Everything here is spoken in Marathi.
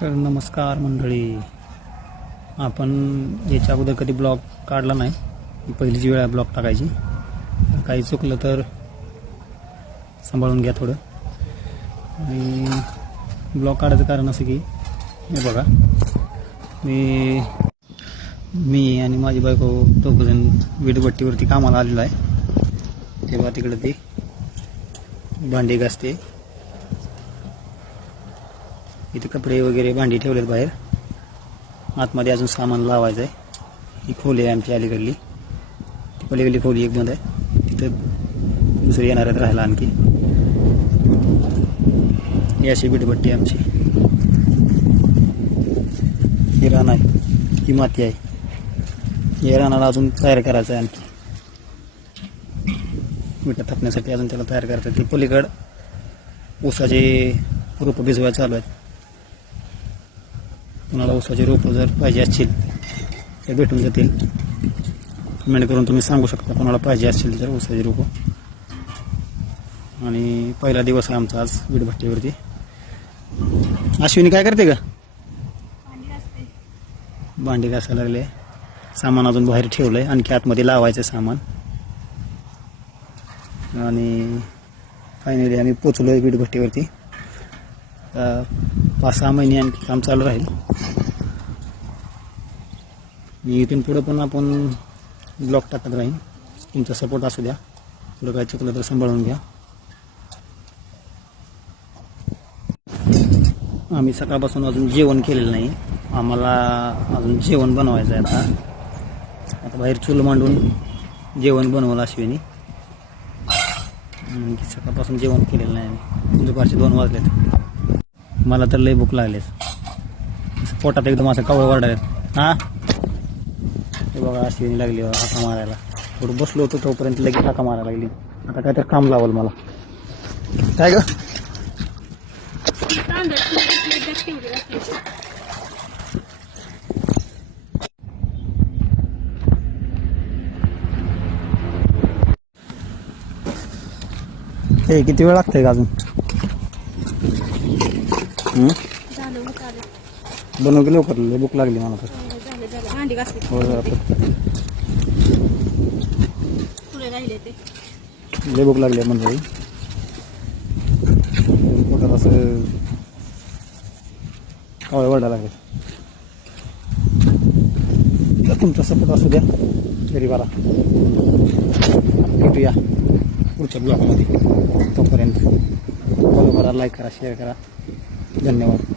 तर नमस्कार मंडळी. आपण याच्या अगोदर कधी ब्लॉग काढला नाही. पहिलीची वेळ आहे ब्लॉग टाकायची. काही चुकलं तर सांभाळून घ्या थोडं. आणि ब्लॉग काढायचं कारण असं की हे बघा. मी मी आणि माझी बायको दोघंजण वीटभट्टीवरती कामाला आलेलो आहे. तेव्हा तिकडं ती भांडी घासते. इथे कपडे वगैरे भांडी ठेवलेत बाहेर. आतमध्ये अजून सामान लावायचं आहे ही खोली आहे आमची अलीकडली. ती पलीकडली खोली एक बंद आहे. तिथं दुसरी येणार आहेत राहायला आणखी. ही अशी बिटभट्टी आमची. ही रान आहे. ही माती आहे. या रानाला अजून तयार करायचं आहे आणखी. विटा थापण्यासाठी अजून त्याला तयार करायचं आहे. पलीकड ऊसाचे रोपं भिजवायला चालू आहेत. कुणाला ऊसाचे रोपं जर पाहिजे असतील ते भेटून जातील. कमेंट करून तुम्ही सांगू शकता कोणाला पाहिजे असतील तर ऊसाचे रोपं. आणि पहिला दिवस आहे आमचा आज वीटभट्टीवरती. अश्विनी काय करते का भांडी घासायला लागले. सामान अजून बाहेर ठेवलंय. आणखी आतमध्ये लावायचं सामान. आणि फायनली आम्ही पोचलोय वीटभट्टीवरती. आता पाच सहा महिने आणखी काम चालू राहील. मी इथून पुढं पण आपण ब्लॉग टाकत राहीन. तुमचा सपोर्ट असू द्या. पुढं काय चुकलं तर सांभाळून घ्या. आम्ही सकाळपासून अजून जेवण केलेलं नाही. आम्हाला अजून जेवण बनवायचं आहे आता. आता बाहेर चूल मांडून जेवण बनवलं अश्विनी. आणखी सकाळपासून जेवण केलेलं नाही आम्ही. दुपारचे दोन वाजलेत. मला तर लय भूक लागलेस पोटात एकदम असं कवळ वाढायला हा? हे बघा अशी लागली हाका मारायला. थोडं बसलो होतो तोपर्यंत लगेच हाका मारायला लागली. आता काय तर काम लावल मला. काय ग? हे किती वेळ लागतंय का अजून? बनव की लवकर भूक लागली मला तर. हो जरा लय भूक लागली मंडळी पोटात असं कवळे वरडा लागले तर तुमचा सपोर्ट असू द्या. तरी बरा भेटूया पुढच्या ब्लॉगमध्ये तोपर्यंत. फॉलो करा लाईक करा शेअर करा. धन्यवाद.